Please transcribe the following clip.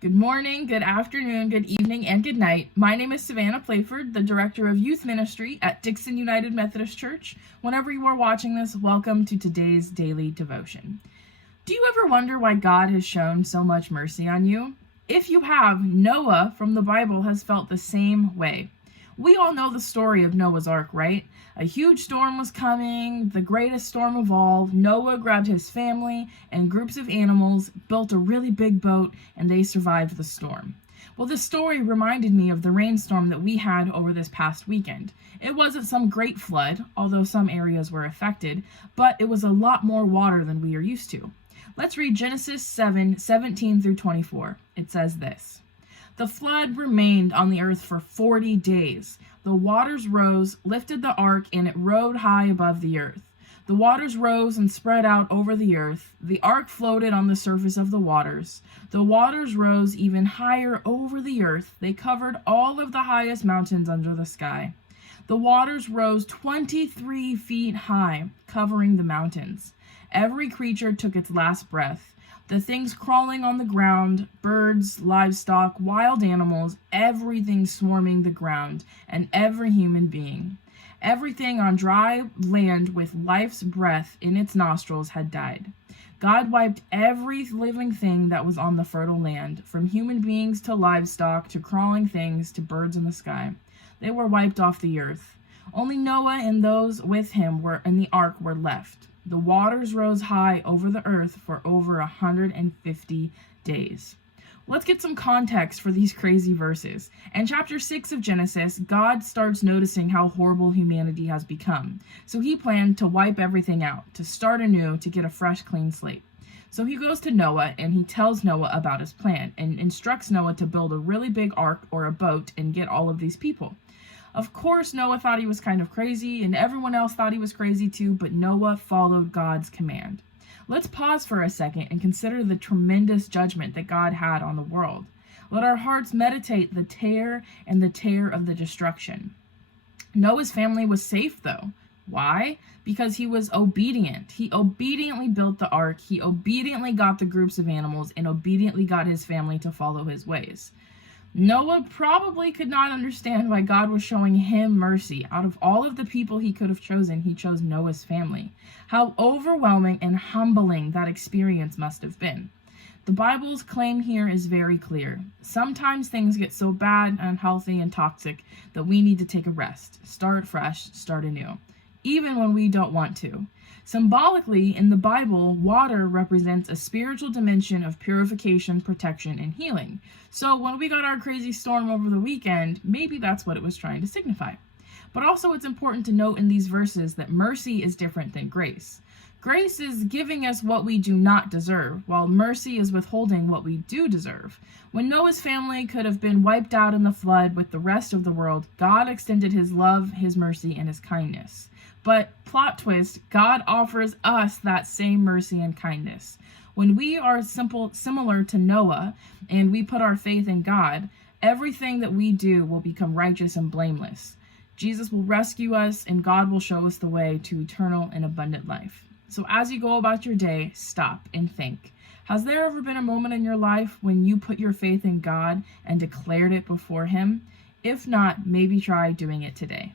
Good morning, good afternoon, good evening, and good night. My name is Savannah Playford, the Director of Youth Ministry at Dixon United Methodist Church. Whenever you are watching this, welcome to today's daily devotion. Do you ever wonder why God has shown so much mercy on you? If you have, Noah from the Bible has felt the same way. We all know the story of Noah's Ark, right? A huge storm was coming, the greatest storm of all. Noah grabbed his family and groups of animals, built a really big boat, and they survived the storm. Well, this story reminded me of the rainstorm that we had over this past weekend. It wasn't some great flood, although some areas were affected, but it was a lot more water than we are used to. Let's read Genesis 7:17 through 24. It says this. The flood remained on the earth for 40 days. The waters rose, lifted the ark, and it rode high above the earth. The waters rose and spread out over the earth. The ark floated on the surface of the waters. The waters rose even higher over the earth. They covered all of the highest mountains under the sky. The waters rose 23 feet high, covering the mountains. Every creature took its last breath. The things crawling on the ground, birds, livestock, wild animals, everything swarming the ground, and every human being. Everything on dry land with life's breath in its nostrils had died. God wiped every living thing that was on the fertile land, from human beings to livestock to crawling things to birds in the sky. They were wiped off the earth. Only Noah and those with him were in the ark were left. The waters rose high over the earth for over 150 days. Let's get some context for these crazy verses. In chapter 6 of Genesis, God starts noticing how horrible humanity has become. So he planned to wipe everything out, to start anew, to get a fresh, clean slate. So he goes to Noah and he tells Noah about his plan and instructs Noah to build a really big ark or a boat and get all of these people. Of course, Noah thought he was kind of crazy, and everyone else thought he was crazy too, but Noah followed God's command. Let's pause for a second and consider the tremendous judgment that God had on the world. Let our hearts meditate the terror and the terror of the destruction. Noah's family was safe, though. Why? Because he was obedient. He obediently built the ark, he obediently got the groups of animals, and obediently got his family to follow his ways. Noah probably could not understand why God was showing him mercy. Out of all of the people he could have chosen, he chose Noah's family. How overwhelming and humbling that experience must have been. The Bible's claim here is very clear. Sometimes things get so bad, unhealthy, and toxic that we need to take a rest, start fresh, start anew, even when we don't want to. Symbolically, in the Bible, water represents a spiritual dimension of purification, protection, and healing. So when we got our crazy storm over the weekend, maybe that's what it was trying to signify. But also it's important to note in these verses that mercy is different than grace. Grace is giving us what we do not deserve, while mercy is withholding what we do deserve. When Noah's family could have been wiped out in the flood with the rest of the world, God extended his love, his mercy, and his kindness. But, plot twist, God offers us that same mercy and kindness. When we are similar to Noah and we put our faith in God, everything that we do will become righteous and blameless. Jesus will rescue us and God will show us the way to eternal and abundant life. So as you go about your day, stop and think. Has there ever been a moment in your life when you put your faith in God and declared it before Him? If not, maybe try doing it today.